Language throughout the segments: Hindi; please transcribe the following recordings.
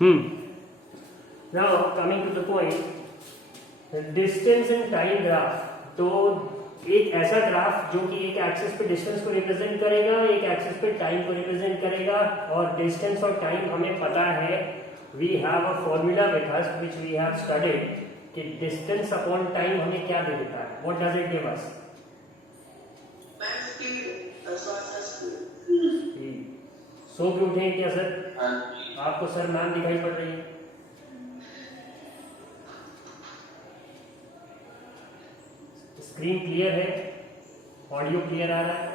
Now coming to the point, distance and time graph. तो एक ऐसा ग्राफ जो कि एक एक्सिस पे डिस्टेंस को रिप्रेजेंट करेगा, एक एक्सिस पे टाइम को रिप्रेजेंट करेगा, और डिस्टेंस और टाइम हमें पता है, we have a formula with us which we have studied कि डिस्टेंस अपॉन टाइम हमें क्या दे देता है, what does it give us? So के उठे क्या सर? आपको सर मैम दिखाई पड़ रही है? स्क्रीन क्लियर है? ऑडियो क्लियर आ रहा है?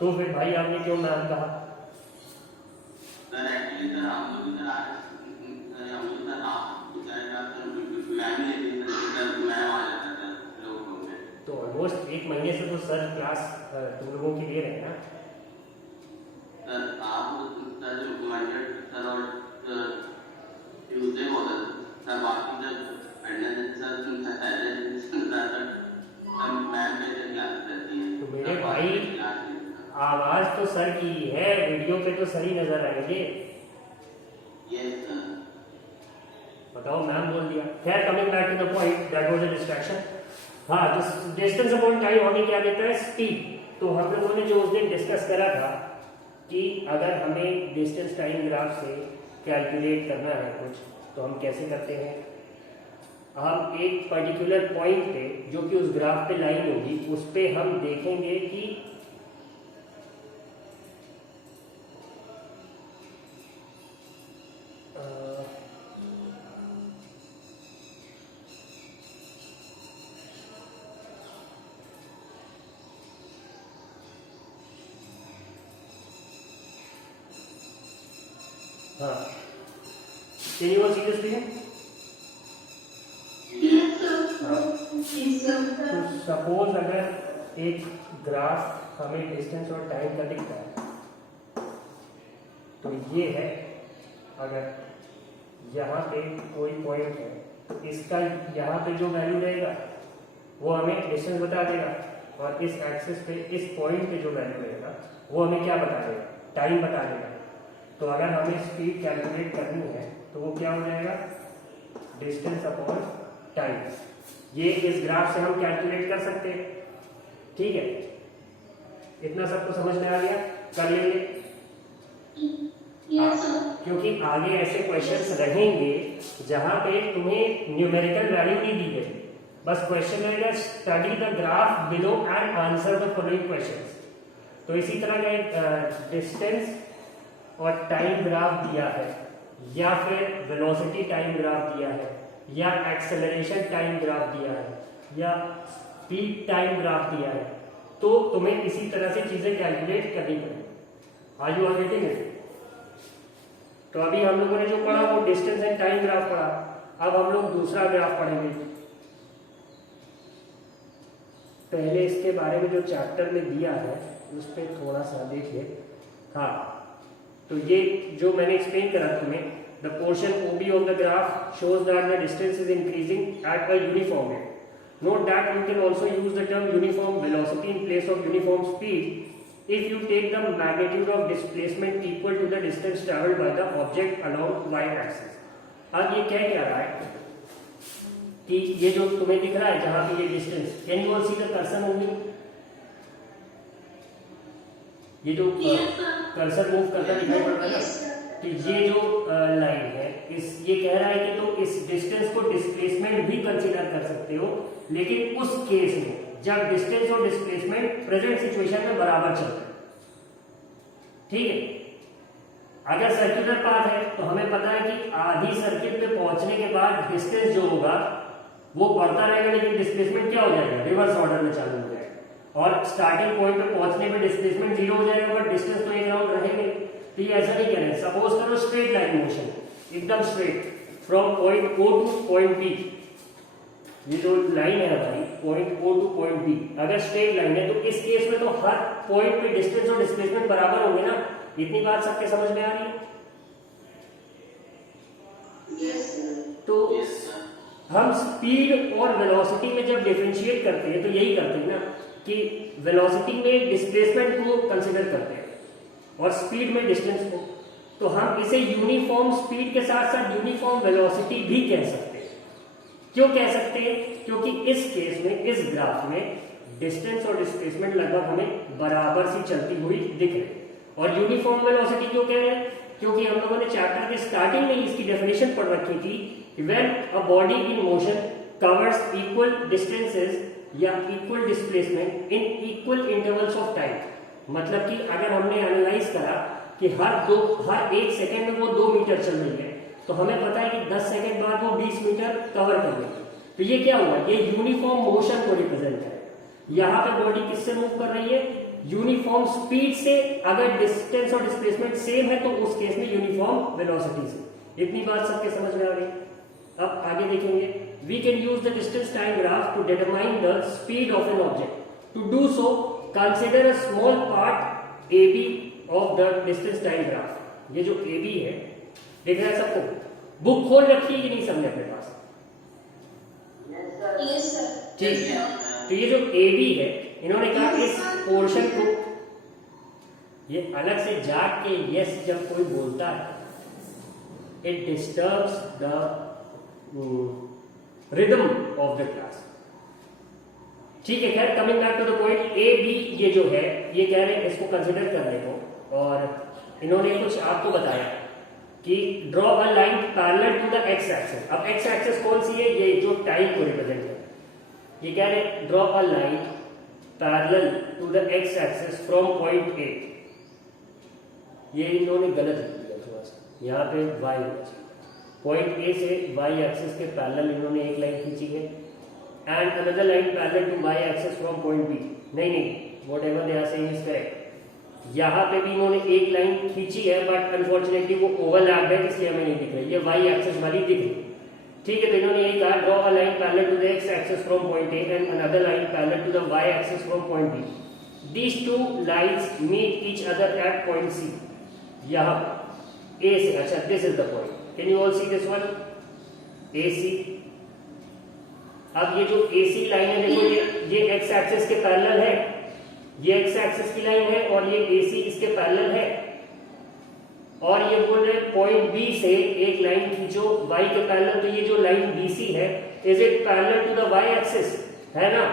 तो फिर भाई आपने क्यों मैम कहा? तो ऑलमोस्ट एक महीने से तो सर क्लास तुम लोगों की ले रहे हैं ना? तो मेरे भाई आवाज तो सर की है, वीडियो पे तो सही नजर आएंगे। बताओ मैम बोल दिया। खैर coming back to the point, that was a distraction. हाँ, तो डिस्टेंस अपॉन टाइम हमें क्या देता है? स्पीड। तो हम लोगों ने जो उस दिन डिस्कस करा था कि अगर हमें डिस्टेंस टाइम ग्राफ से कैलकुलेट करना है कुछ, तो हम कैसे करते हैं? हम एक पर्टिकुलर पॉइंट पे, जो कि उस ग्राफ पे लाइन होगी, उस पे हम देखेंगे कि हाँ, can you see the screen? तो सपोज अगर एक ग्राफ हमें डिस्टेंस और टाइम का दिखता है, तो ये है, अगर यहाँ पे कोई पॉइंट है तो इसका यहाँ पे जो वैल्यू रहेगा वो हमें डिस्टेंस बता देगा, और इस एक्सिस पे इस पॉइंट पे जो वैल्यू रहेगा वो हमें क्या बता देगा? टाइम बता देगा। तो अगर हमें स्पीड कैलकुलेट करनी है तो वो क्या हो जाएगा? Distance upon time. ये इस ग्राफ से हम कैलकुलेट कर सकते हैं। ठीक है, इतना सबको समझ में आ गया? कर लेंगे? क्योंकि आगे ऐसे क्वेश्चंस रहेंगे जहां पे तुम्हें न्यूमेरिकल वैल्यू नहीं दी गई, बस क्वेश्चन रहेगा study the graph below and answer the following questions. तो इसी तरह का एक डिस्टेंस और टाइम ग्राफ दिया है, या फिर वेलोसिटी टाइम ग्राफ दिया है, या एक्सेलरेशन टाइम ग्राफ दिया है, या स्पीड टाइम ग्राफ दिया है, तो तुम्हें इसी तरह से चीजें कैलकुलेट करनी पड़ेगी। Are you all getting it? तो अभी हम लोगों ने जो पढ़ा वो डिस्टेंस एंड टाइम ग्राफ पढ़ा। अब हम लोग दूसरा ग्राफ पढ़ेंगे। पहले इसके बारे में जो चैप्टर में दिया है उस पर थोड़ा सा देखिए। हाँ, तो ये जो मैंने एक्सप्लेन करा तुम्हें, the portion OB of the graph shows that the distance is increasing at a uniform rate. Note that you can also use the term uniform velocity in place of uniform speed if you take the magnitude of displacement equal to the distance traveled by the object along y-axis. अब ये क्या कह रहा है कि ये जो तुम्हें दिख रहा है जहां पे ये distance, can you all see the cursor moving? ये जो कर्सर मूव करता दिखाई पड़ रहा है ना, तो ये जो लाइन है, ये कह रहा है कि तुम इस डिस्टेंस को डिस्प्लेसमेंट भी कंसीडर कर सकते हो, लेकिन उस केस में जब डिस्टेंस और डिस्प्लेसमेंट प्रेजेंट सिचुएशन में बराबर चल रहे हैं। ठीक है, अगर सर्कुलर पाथ है तो हमें पता है कि आधी सर्किल पे पहुंचने के बाद डिस्टेंस जो होगा वो बढ़ता रहेगा, लेकिन डिस्प्लेसमेंट क्या हो जाएगा? रिवर्स ऑर्डर में चालू हो जाएगा, और स्टार्टिंग पॉइंट पे पहुंचने में डिस्प्लेसमेंट 0 हो जाएगा, बट डिस्टेंस तो एक राउंड रहेंगे। तो ये ऐसा नहीं कह रहे हैं। सपोज करो स्ट्रेट लाइन मोशन, एकदम straight from point O two point B। ये जो लाइन है भाई, point O two point B, अगर स्ट्रेट लाइन है तो इस केस में तो हर पॉइंट पे डिस्टेंस और डिस्प्लेसमेंट बराबर होंगे ना। इतनी बात सबके समझ में आ रही है? तो हम स्पीड और वेलोसिटी में जब डिफरेंशिएट करते हैं तो यही करते हैं ना, कि वेलोसिटी में डिस्प्लेसमेंट को कंसीडर करते हैं और स्पीड में डिस्टेंस को। तो हम इसे यूनिफॉर्म स्पीड के साथ साथ यूनिफॉर्म वेलोसिटी भी कह सकते हैं। क्यों कह सकते हैं? क्योंकि इस केस में, इस ग्राफ में डिस्टेंस और डिस्प्लेसमेंट लगभग हमें बराबर सी चलती हुई दिख रही है। और यूनिफॉर्म वेलोसिटी क्यों कह रहे हैं? क्योंकि हम लोगों ने चैप्टर के स्टार्टिंग में इसकी डेफिनेशन पढ़ रखी थी, when a body in motion covers equal distances या equal displacement in equal intervals of time. मतलब कि अगर हमने एनालाइज करा कि हर 1 सेकेंड में वो 2 मीटर चल रही है, तो हमें पता है कि 10 सेकेंड बाद वो 20 मीटर कवर कर लेगी। तो ये क्या हुआ? ये यूनिफॉर्म मोशन को रिप्रेजेंट करेगा। यहाँ पे बॉडी किससे मूव कर रही है? यूनिफॉर्म स्पीड से। अगर डिस्टेंस और डिस्प्लेसमेंट सेम है तो उस केस में यूनिफॉर्म वेलोसिटी से। इतनी बात सबके समझ में आ गई। अब आगे देखेंगे, we can use the distance time graph to determine the speed of an object. To do so consider a small part A B of the distance time graph. ये जो ए बी है, देख रहे हैं सबको? बुक खोल रखी है कि नहीं सबने अपने पास? Yes sir. ठीक है, तो ये जो ए बी है, इन्होंने कहा इस पोर्शन को, ये अलग से जाग के यस जब कोई बोलता है, it disturbs the rhythm of the class. ठीक है, खैर coming back to the point, A B ये जो है, ये कह रहे हैं इसको कंसिडर करने को। और इन्होंने कुछ आपको बताया कि draw a line parallel to the X axis. अब एक्स एक्सिस कौन सी है? ये जो टाइम को रिप्रेजेंट करता है। ये कह रहे हैं draw a line parallel to the X axis from point A. ये इन्होंने गलत लिख दिया थोड़ा सा, यहाँ पे वाई होना चाहिए। पॉइंट ए से वाई एक्सिस के पैरेलल इन्होंने एक लाइन खींची है, and another line parallel to Y axis from point B. नहीं, whatever they are saying is correct. यहाँ पे भी इन्होंने एक लाइन खींची है, बट अनफॉर्चुनेटली वो ओवरलैप है, इसलिए हमें नहीं दिख रही। ये वाई एक्सिस वाली दिख रही। ठीक है, तो इन्होंने यही कहा, draw a line parallel to the X axis from point A and another line parallel to the Y axis from point B. These two lines meet each other at point C. यहाँ ए से, अच्छा this is the point. Can you all see this one? A C. अब ये जो ए सी लाइन है, देखो ये एक्स एक्सिस के पैरेलल है, ये एक्स एक्सिस की लाइन है, और ये ए सी इसके पैरेलल है। और ये बोल रहे पॉइंट बी से एक लाइन खींचो वाई के पैरेलल। तो ये जो लाइन बीसी है, is it parallel to the Y axis? है ना?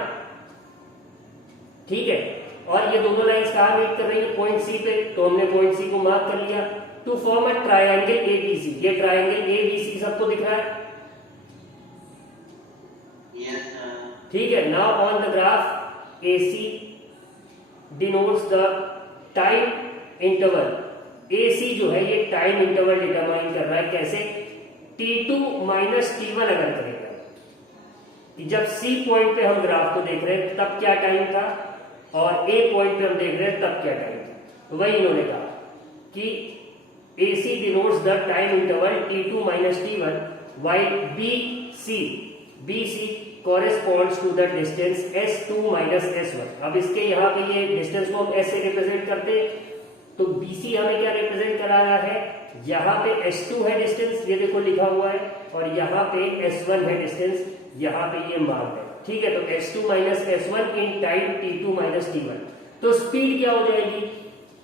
ठीक है, और ये दोनों लाइंस कहां मीट कर रही है? पॉइंट सी पे। तो हमने पॉइंट सी को मार्क कर लिया। To form a triangle ABC. ये ट्रायंगल एबीसी सबको दिख रहा है? Yes sir. ठीक है, now on the graph AC denotes the time interval. AC जो है ये टाइम इंटरवल डिटरमाइन कर रहा है। कैसे? T2 माइनस T1 अगर करेगा, कि जब C पॉइंट पे हम ग्राफ को देख रहे हैं तब क्या टाइम था, और A पॉइंट पे हम देख रहे हैं तब क्या टाइम था। तो वही इन्होंने कहा कि AC denotes the time interval T2 minus T1 while BC corresponds to the distance S2 minus S1। अब इसके यहाँ पे ये डिस्टेंस को हम S से रिप्रेजेंट करते हैं, तो BC हमें क्या रिप्रेजेंट करा रहा है? यहाँ पे S2 है डिस्टेंस, ये देखो लिखा हुआ है, और यहाँ पे S1 है डिस्टेंस, यहाँ पे ये मार्क है। ठीक है, तो S2 minus S1 in time T2 minus T1। तो स्पीड क्या हो जाएगी?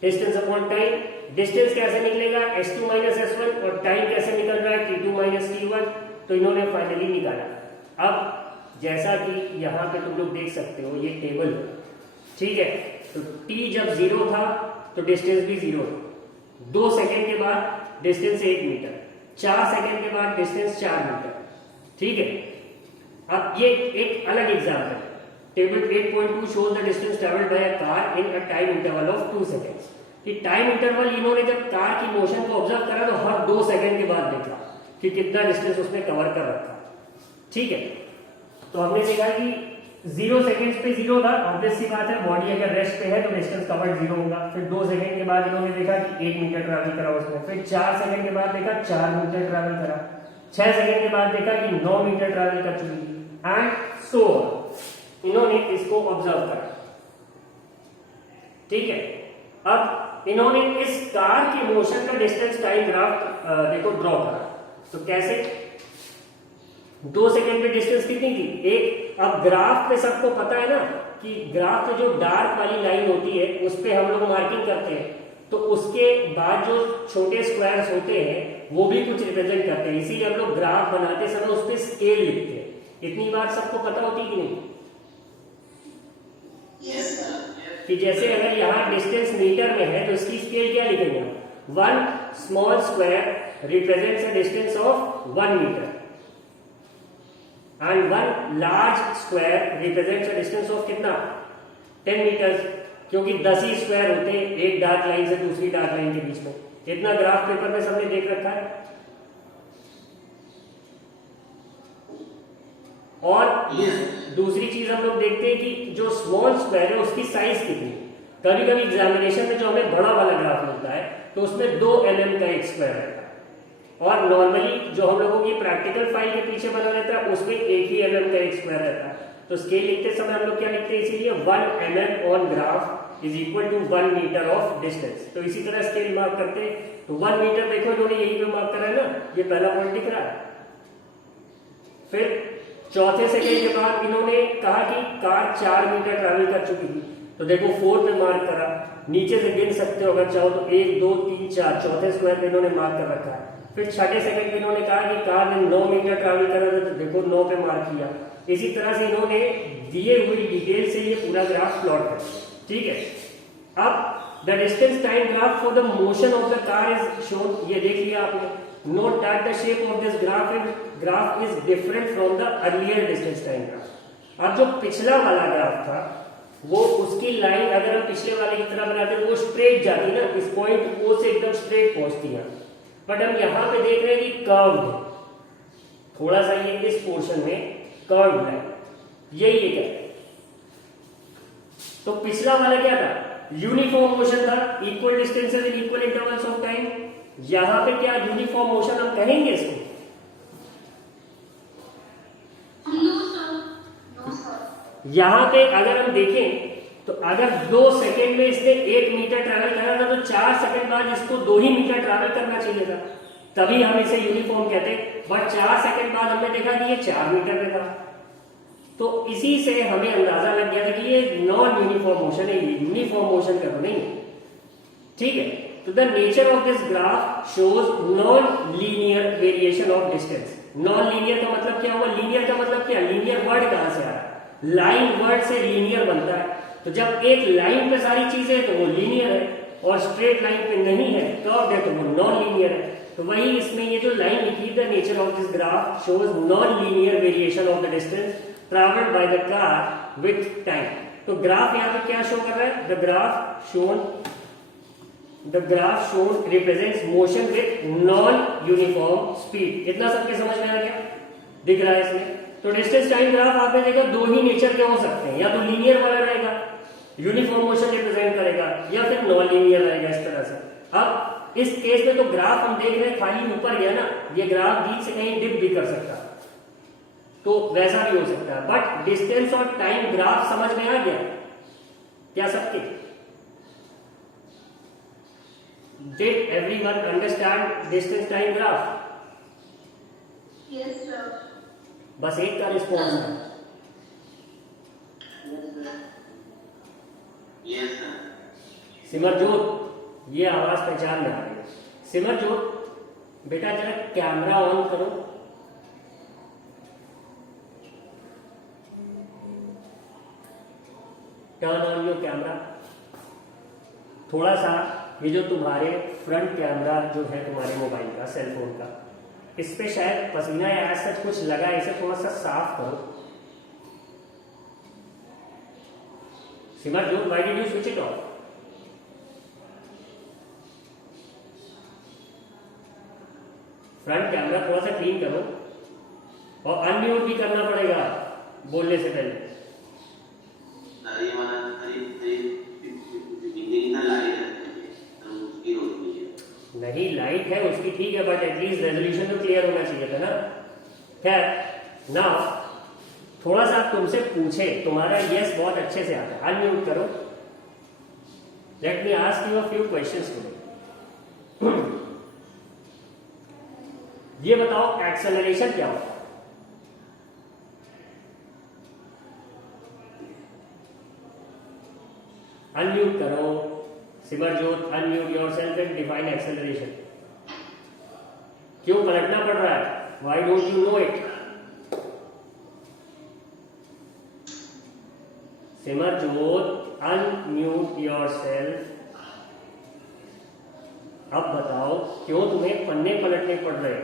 Distance upon time. डिस्टेंस कैसे निकलेगा? S2 माइनस S1, और टाइम कैसे निकल रहा है? T2 minus T1। तो इन्होंने फाइनली निकाला। अब जैसा कि यहाँ पे तुम लोग देख सकते हो, ये टेबल है। ठीक है, तो T जब 0 था तो डिस्टेंस भी 0 है। 2 सेकेंड के बाद डिस्टेंस 1 मीटर, 4 सेकेंड के बाद डिस्टेंस 4 मीटर। ठीक है, अब ये एक अलग एग्जाम्पल है। Table 8.2 shows the distance traveled by a car in a time interval of 2 seconds। कि टाइम इंटरवल इन्होंने जब कार की मोशन को ऑब्जर्व करा तो हर 2 सेकेंड के बाद देखा कि कितना डिस्टेंस उसने कवर कर रखा। ठीक है, तो हमने देखा कि 0 सेकेंड्स पे 0 था, ऑब्वियस सी बात है, बॉडी अगर रेस्ट पे है तो डिस्टेंस कवर्ड 0 होगा। फिर 2 सेकेंड के बाद इन्होंने देखा कि 1 मीटर ट्रैवल करा उसने। फिर 4 सेकेंड के बाद देखा 4 मीटर ट्रैवल करा। 6 सेकेंड के बाद देखा कि 9 मीटर ट्रैवल कर चुकी, एंड सो इन्होंने इसको ऑब्जर्व करा। ठीक है, अब इन्होंने इस कार की मोशन का डिस्टेंस टाइम ग्राफ देखो ड्रॉ करा। तो कैसे? 2 सेकेंड पे डिस्टेंस कितनी थी? 1। अब ग्राफ पे सबको पता है ना कि ग्राफ पे जो डार्क वाली लाइन होती है उस पे हम लोग मार्किंग करते हैं। तो उसके बाद जो छोटे स्क्वायर्स होते हैं वो भी कुछ रिप्रेजेंट करते हैं, इसीलिए हम लोग ग्राफ बनाते समय उस पर स्केल लिखते हैं। इतनी बात सबको पता होती कि नहीं? कि जैसे अगर यहाँ डिस्टेंस मीटर में है तो इसकी स्केल क्या लिखेंगे? 1 small square represents a distance of 1 metre and 1 large square represents a distance of कितना? 10 मीटर्स, क्योंकि 10 ही स्क्वायर होते हैं एक डार्क लाइन से दूसरी डार्क लाइन के बीच में। इतना ग्राफ पेपर में सबने देख रखा है। और दूसरी चीज हम लोग देखते हैं कि जो स्मॉल स्क्वायर है उसकी साइज कितनी। कभी कभी एग्जामिनेशन में जो हमें बड़ा वाला ग्राफ मिलता है तो उसमें 2 mm का एक स्क्वायर रहता है, और नॉर्मली जो हम लोगों की प्रैक्टिकल फाइल के पीछे बना रहता है उसमें 1 ही mm का एक स्क्वायर रहता है। तो स्केल लिखते समय हम लोग क्या लिखते हैं? इसीलिए 1 mm on graph is equal to 1 metre of distance. तो इसी तरह स्केल मार्क करते हैं। तो 1 मीटर देखो इन्होंने यही पे मार्क करा है ना, ये पहला पॉइंट दिख रहा है। फिर चौथे सेकंड के बाद इन्होंने कहा कि कार 4 मीटर ट्रैवल कर चुकी थी, तो देखो 4 पे मार्क करा। नीचे से गिन सकते हो अगर चाहो तो 1 2 3 4, चौथे स्क्वायर पे इन्होंने मार्क कर रखा है। फिर छठे सेकंड पे इन्होंने कहा कि कार ने 9 मीटर ट्रैवल करा था, तो देखो 9 पे मार्क किया। इसी तरह से इन्होंने दिए हुई डिटेल से ये पूरा ग्राफ प्लॉट कर दिया। ठीक है, अब the distance time graph for the motion of the car is shown. ये देख लिया आपने। Note that the shape of this graph is different from the earlier distance time graph. अब जो पिछला वाला ग्राफ था वो उसकी लाइन अगर हम पिछले वाले की तरह बनाते तो वो स्ट्रेट जाती ना, इस पॉइंट ओ से एकदम स्ट्रेट पहुंचती है। बट हम यहाँ पे देख रहे हैं कि कर्व है, थोड़ा सा ये इस पोर्शन में कर्व है, यही ये कहते हैं। तो पिछला वाला क्या था? यूनिफॉर्म मोशन था, equal distances in equal intervals of time. यहां पे क्या यूनिफॉर्म मोशन हम कहेंगे इसको? यहां पे अगर हम देखें तो अगर 2 सेकेंड में इसने 1 मीटर ट्रैवल करा था तो 4 सेकेंड बाद इसको 2 ही मीटर ट्रैवल करना चाहिए था, तभी हम इसे यूनिफॉर्म कहते। बट 4 सेकेंड बाद हमने देखा कि ये 4 मीटर पे था, तो इसी से हमें अंदाजा लग गया था कि ये नॉन यूनिफॉर्म मोशन है, ये यूनिफॉर्म मोशन का तो नहीं है। ठीक है, तो the nature of this graph shows non linear variation of distance. Non linear का मतलब क्या हुआ? लीनियर का मतलब क्या? लीनियर वर्ड कहां से आ रहा है? लाइन वर्ड से लीनियर बनता है। तो जब एक लाइन पे सारी चीजें तो वो लीनियर है, और स्ट्रेट लाइन पे नहीं है, कर्व्ड है, तो वो नॉन लीनियर है। तो वही इसमें ये जो लाइन लिखी, the nature of this graph shows non linear variation of the distance travelled by the car with time. तो ग्राफ यहाँ पे क्या शो कर रहा है? The graph shown represents motion with non-uniform speed। इतना सबके समझ में आ गया? दिख रहा है इसमें? तो डिस्टेंस टाइम ग्राफ आपने देखा 2 ही नेचर के हो सकते हैं, या तो लीनियर वाला रहेगा, यूनिफॉर्म मोशन रिप्रेजेंट करेगा, या फिर नॉन लीनियर रहेगा इस तरह से। अब इस केस में तो ग्राफ हम देख रहे हैं खाली ऊपर गया ना, ये ग्राफ बीच से कहीं डिप भी कर सकता, तो वैसा भी हो सकता है। बट डिस्टेंस और टाइम ग्राफ समझ में आ गया क्या सबके? Did everyone understand distance time graph? Yes, sir. बस एक का रिस्पॉन्स है। Yes, sir. सिमरजोत, ये आवाज पहचान में आ रही है। सिमरजोत बेटा जरा कैमरा ऑन करो। Turn on your camera. थोड़ा सा ये जो तुम्हारे फ्रंट कैमरा जो है तुम्हारे मोबाइल का, सेलफोन का, इस पे शायद पसीना या ऐसा कुछ लगा, इसे थोड़ा सा साफ करो। Simarjot, why did you switch it off? Front camera थोड़ा सा क्लीन करो, और अनम्यूट भी करना पड़ेगा बोलने से पहले। नहीं, लाइट है उसकी ठीक है, बट एटलीस्ट रेजोल्यूशन तो क्लियर होना चाहिए था ना। खैर, नाउ थोड़ा सा तुमसे पूछे, तुम्हारा यस बहुत अच्छे से आता है, अनम्यूट करो। Let me ask you a few questions today. ये बताओ एक्सेलरेशन क्या होता है? अनम्यूट करो, Simarjot, unmute yourself and define acceleration. क्यों पलटना पड़ रहा है? Why don't you know it? Simarjot, unmute yourself. अब बताओ क्यों तुम्हें पन्ने पलटने पड़ रहे?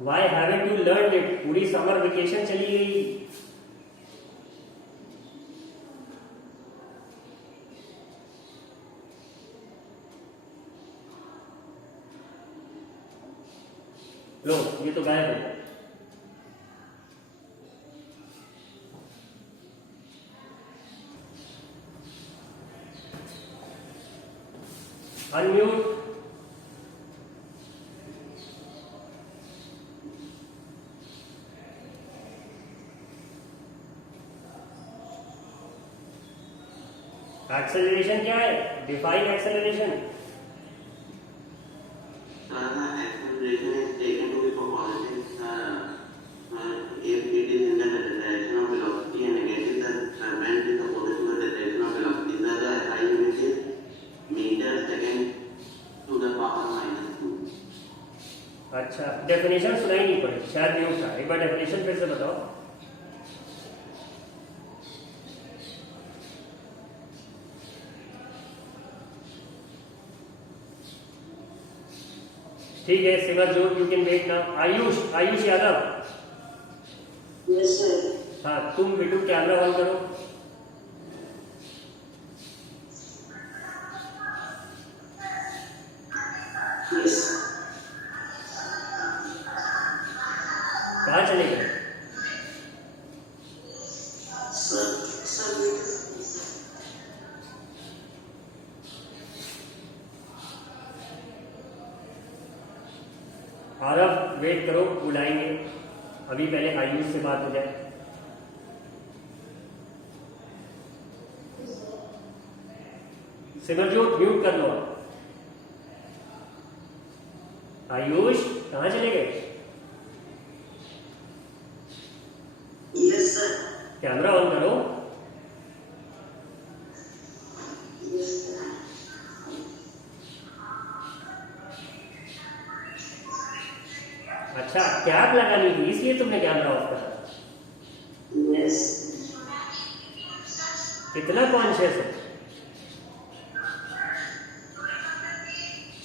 Why haven't you learned it? पूरी समर वेकेशन चली गई। लो ये तो गायब हो गया। अनम्यूट, एक्सेलरेशन क्या है? Define acceleration. अच्छा, डेफिनेशन सुनाई नहीं पड़ी, शायद म्यूट था। एक बार डेफिनेशन फिर से बताओ। ठीक है Simarjot, you can wait now. Ayush Yadav. Yes sir. हाँ, तुम बिटू कैमरा ऑन करो। यस। कहाँ चले गए? आरव वेट करो, बुलाएंगे। अभी पहले आयुष से बात हो जाए। सिमरजोत म्यूट कर लो। आयुष कहाँ चले गए? Yes sir. कैमरा ऑन करो। Yes sir. अच्छा, कैप लगानी थी इसलिए तुमने कैमरा ऑफ करा। यस। कितना कॉन्शियस है।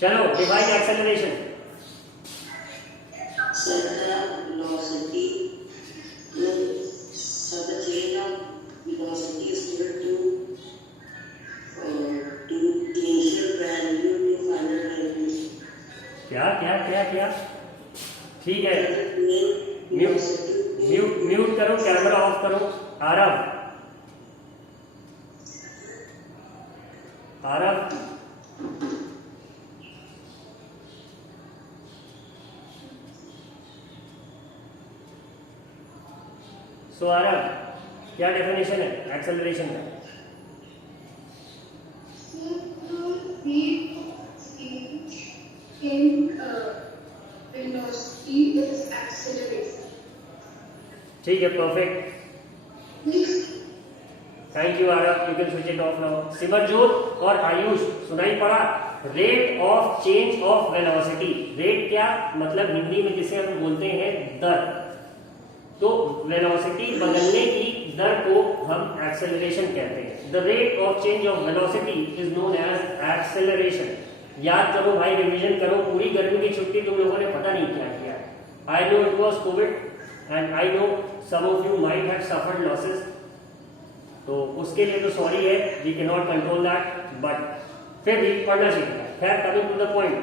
चलो divide acceleration. Sir, the velocity, so the change of velocity is equal to initial value to final value. क्या क्या क्या क्या? ठीक है, म्यूट करो, कैमरा ऑफ करो। आरव सो आरव, क्या डेफिनेशन है एक्सेलरेशन का? ठीक है, perfect. Thank you Aarav, you can switch it off now. Simarjot और आयुष, सुनाई पड़ा? Rate of change of velocity. Rate क्या मतलब? हिंदी में जिसे हम बोलते हैं दर। तो वेलोसिटी बदलने की दर को हम एक्सेलरेशन कहते हैं। The rate of change of velocity is known as acceleration. याद करो भाई, रिवीजन करो। पूरी गर्मी की छुट्टी तुम लोगों ने पता नहीं क्या किया। I know it was COVID and I know some of you might have suffered losses, तो उसके लिए तो सॉरी है, we can not control that, but फिर भी पढ़ना चाहिए। खैर, कमिंग टू द पॉइंट,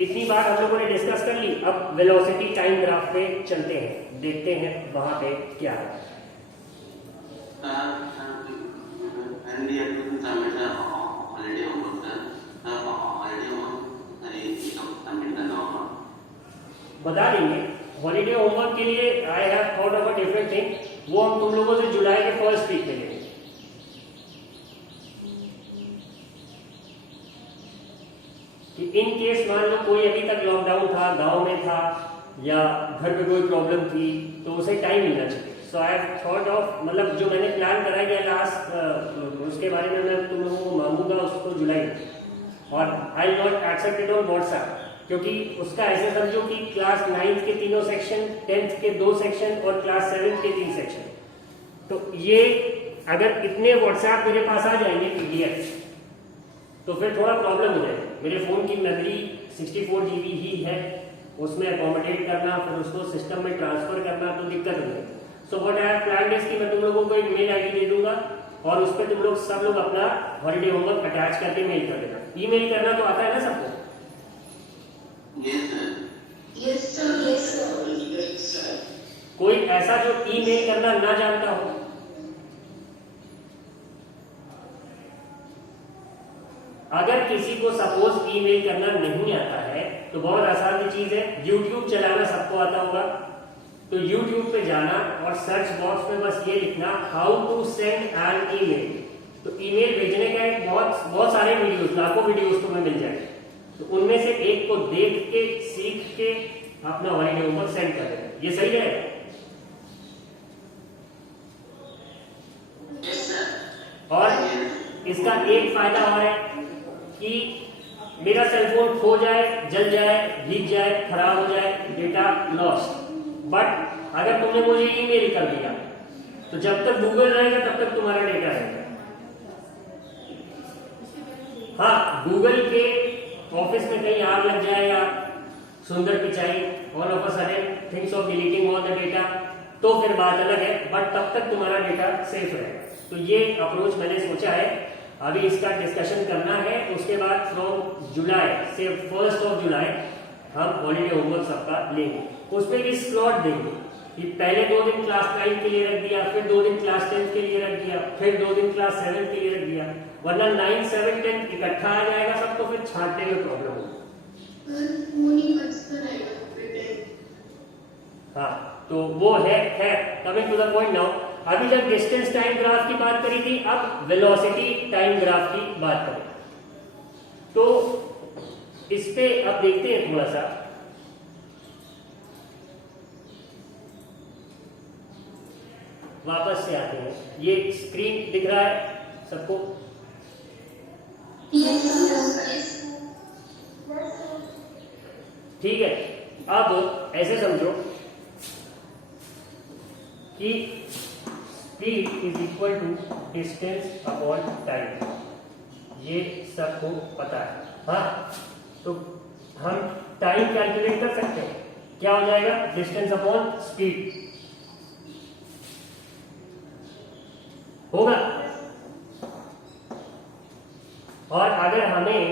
इतनी बात हम लोगों ने डिस्कस कर ली। अब वेलोसिटी टाइम ग्राफ पे चलते हैं, देखते हैं वहां पे क्या है। बता देंगे। हॉलीडे होमवर्क के लिए I have thought of a different thing, वो हम तुम लोगों से जुलाई के फर्स्ट वीक में लेंगे। कि इन केस मान लो कोई अभी तक लॉकडाउन था, गांव में था, या घर पे कोई प्रॉब्लम थी, तो उसे टाइम मिलना चाहिए। सो आई हैव थॉट ऑफ, मतलब जो मैंने प्लान करा है लास्ट, उसके बारे में मैं तुम लोगों को मांगूंगा उसको जुलाई में, और I not accept it on WhatsApp, क्योंकि उसका ऐसे समझो कि क्लास 9th के तीनों सेक्शन, 10th के 2 सेक्शन और क्लास 7th के 3 सेक्शन, तो ये अगर इतने व्हाट्सएप मेरे पास आ जाएंगे PDF, तो फिर थोड़ा प्रॉब्लम हो जाएगा। मेरे फोन की मेमोरी 64 GB ही है, उसमें अकोमोडेट करना, फिर उसको सिस्टम में ट्रांसफर करना, तो दिक्कत हो जाएगी। So what I have planned is कि मैं तुम लोगों को एक मेल ID दे दूंगा, और उस पर तुम लोग सब लोग अपना हॉलीडे होमवर्क अटैच करके मेल कर देना। ईमेल करना तो आता है ना सबको? Yes sir. Yes sir. कोई ऐसा जो ईमेल करना ना जानता हो? अगर किसी को सपोज ईमेल करना नहीं आता है तो बहुत आसान चीज है, YouTube चलाना सबको आता होगा, तो YouTube पे जाना और सर्च बॉक्स में बस ये लिखना how to send an email. तो ईमेल भेजने का एक बहुत सारे वीडियोस, लाखों वीडियोस तुम्हें मिल जाएंगे, तो उनमें से एक को देख के सीख के अपना हॉलीडे होमवर्क सेंड कर देना। ये सही है? और इसका एक फायदा और है कि मेरा सेलफोन खो जाए, जल जाए, भीग जाए, खराब हो जाए, डेटा लॉस्ट, बट अगर तुमने मुझे ईमेल कर दिया तो जब तक गूगल रहेगा तब तक तुम्हारा डेटा रहेगा। हाँ, गूगल के ऑफिस में कहीं आग लग जाए या सुंदर Pichai, all of a sudden things of deleting all the data, तो फिर बात अलग है, बट तब तक तुम्हारा डेटा सेफ रहेगा। तो ये अप्रोच मैंने सोचा है, अभी इसका डिस्कशन करना है। उसके बाद फ्रॉम जुलाई से 1 जुलाई हम हॉलीडे होमवर्क सबका लेंगे, उसमें भी स्लॉट देंगे कि पहले 2 दिन क्लास 9 के लिए रख दिया, फिर 2 दिन क्लास 10 के लिए रख दिया, फिर 2 दिन क्लास 7 के लिए रख दिया, वरना 9, 7, 10 इकट्ठा आ जाएगा सब, तो फिर छांटने में प्रॉब्लम होगी। हाँ, तो वो है coming to the point now. अभी जब डिस्टेंस टाइम ग्राफ की बात करी थी, अब वेलोसिटी टाइम ग्राफ की बात करें, तो इस पे अब देखते हैं थोड़ा सा। वापस से आते हैं, ये स्क्रीन दिख रहा है सबको? ठीक है, अब ऐसे समझो कि speed is equal to distance upon time, ये सबको पता है। हाँ, तो हम टाइम कैलकुलेट कर सकते हैं, क्या हो जाएगा? डिस्टेंस अपॉन स्पीड होगा। और अगर हमें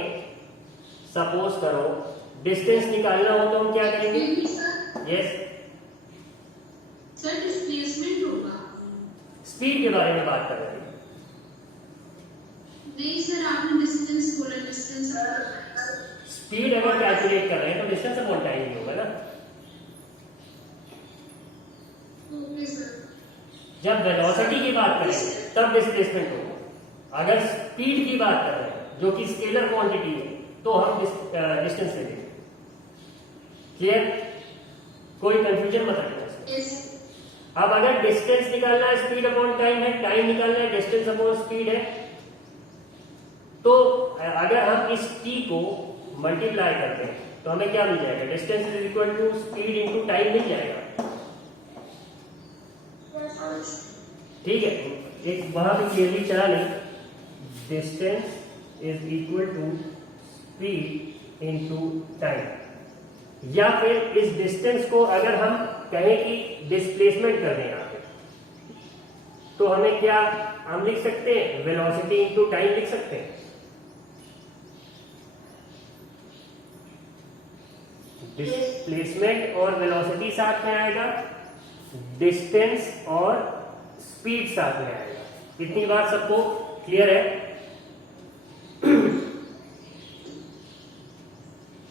सपोज करो डिस्टेंस निकालना हो तो हम क्या करेंगे? यस सर, डिस्प्लेसमेंट होगा। स्पीड के बारे में बात कर रहे हैं। नहीं सर, आपने डिस्टेंस बोला, डिस्टेंस स्पीड अगर कैलकुलेट कर रहे हैं तो डिस्टेंस अपॉन टाइम ही होगा ना। Okay sir. जब वेलोसिटी की बात करें तब डिस्प्लेसमेंट होगा। अगर स्पीड की बात कर रहे हैं जो कि स्केलर क्वांटिटी है, तो हम डिस्टेंस लेंगे। क्लियर? कोई कंफ्यूजन मत रखना। यस। अब अगर डिस्टेंस निकालना है स्पीड अपॉन टाइम है, टाइम निकालना है डिस्टेंस अपॉन स्पीड है, तो अगर हम इस t को मल्टीप्लाई करते हैं तो हमें क्या मिल जाएगा? Distance is equal to speed into time मिल जाएगा। ठीक है, एक वहां पे क्लियरली चला नहीं, distance is equal to speed into time. या फिर इस डिस्टेंस को अगर हम कहें कि डिस्प्लेसमेंट कर दें यहाँ पे, तो हमें क्या हम लिख सकते हैं? वेलोसिटी इनटू टाइम लिख सकते हैं। डिस्प्लेसमेंट और वेलोसिटी साथ में आएगा, डिस्टेंस और स्पीड साथ में आएगा। इतनी बात सबको क्लियर है?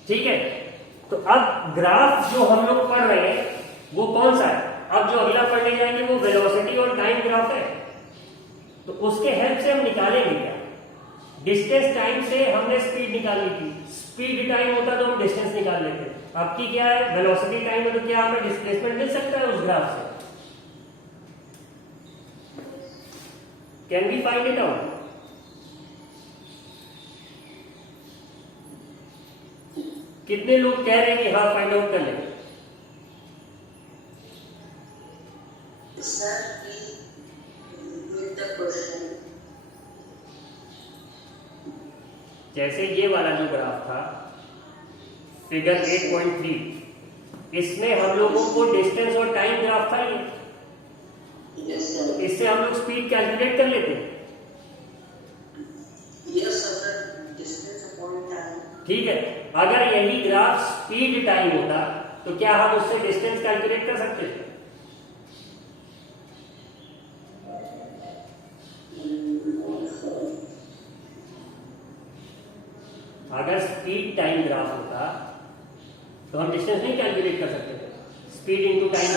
ठीक है, तो अब ग्राफ जो हम लोग पढ़ रहे हैं वो कौन सा है? अब जो अगला पढ़ने जाएंगे वो वेलोसिटी और टाइम ग्राफ है। तो उसके हेल्प से हम निकालेंगे क्या? डिस्टेंस टाइम से हमने स्पीड निकाली थी, स्पीड टाइम होता तो हम डिस्टेंस निकाल लेते। आपकी क्या है? वेलोसिटी टाइम है, तो क्या हमें डिस्प्लेसमेंट मिल सकता है उस ग्राफ से? Can we find it out? कितने लोग कह रहे हैं कि हाँ फाइंड आउट कर लें? Sir, please repeat the question. जैसे ये वाला जो ग्राफ था फिगर 8.3, इसमें हम लोगों को डिस्टेंस और टाइम ग्राफ था ये। Yes, sir. इससे हम लोग स्पीड कैलकुलेट कर लेते हैं। Yes, sir. Distance upon time. ठीक है, अगर यही ग्राफ स्पीड टाइम होता तो क्या हम उससे डिस्टेंस कैलकुलेट कर सकते थे? अगर स्पीड टाइम ग्राफ होता तो हम डिस्टेंस नहीं कैलकुलेट कर सकते थे, स्पीड इनटू टाइम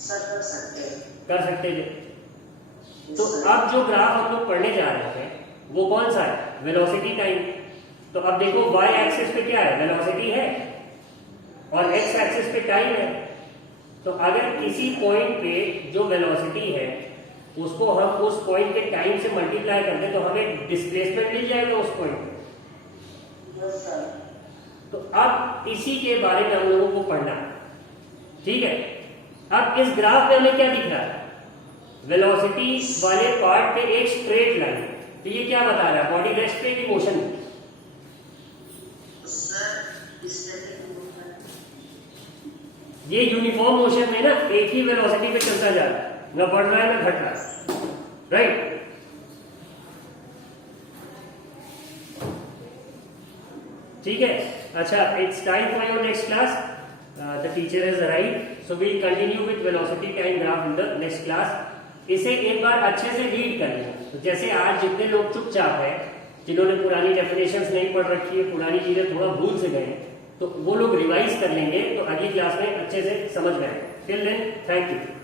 Sir, कर सकते हैं. कर सकते थे। तो अब जो ग्राफ हम लोग पढ़ने जा रहे हैं वो कौन सा है? Velocity time. तो अब देखो y एक्सिस पे क्या है? वेलोसिटी है और x एक्सिस पे टाइम है। तो अगर किसी पॉइंट पे जो वेलोसिटी है उसको हम उस पॉइंट के टाइम से मल्टीप्लाई कर दें तो हमें डिस्प्लेसमेंट मिल जाएगा उस पॉइंट पे। Yes, sir. तो अब इसी के बारे में हम लोगों को पढ़ना है, ठीक है। अब इस ग्राफ में हमें क्या दिख रहा है? वेलोसिटी वाले पार्ट पे एक स्ट्रेट लाइन। तो ये क्या बता रहा है? बॉडी रेस्ट पे की मोशन? Sir, static motion. ये यूनिफॉर्म मोशन में ना एक ही वेलोसिटी पे चलता जा रहा है, ना बढ़ रहा है ना घट रहा है, राइट? ठीक है, अच्छा, it's time for your next class. The teacher has arrived, so we will continue with velocity time graph in the next class. इसे एक बार अच्छे से रीड कर लें। तो जैसे आज जितने लोग चुपचाप है, जिन्होंने पुरानी डेफिनेशंस नहीं पढ़ रखी है, पुरानी चीजें थोड़ा भूल से गए, तो वो लोग रिवाइज कर लेंगे तो अगली क्लास में अच्छे से समझ में आए। Till then, thank you.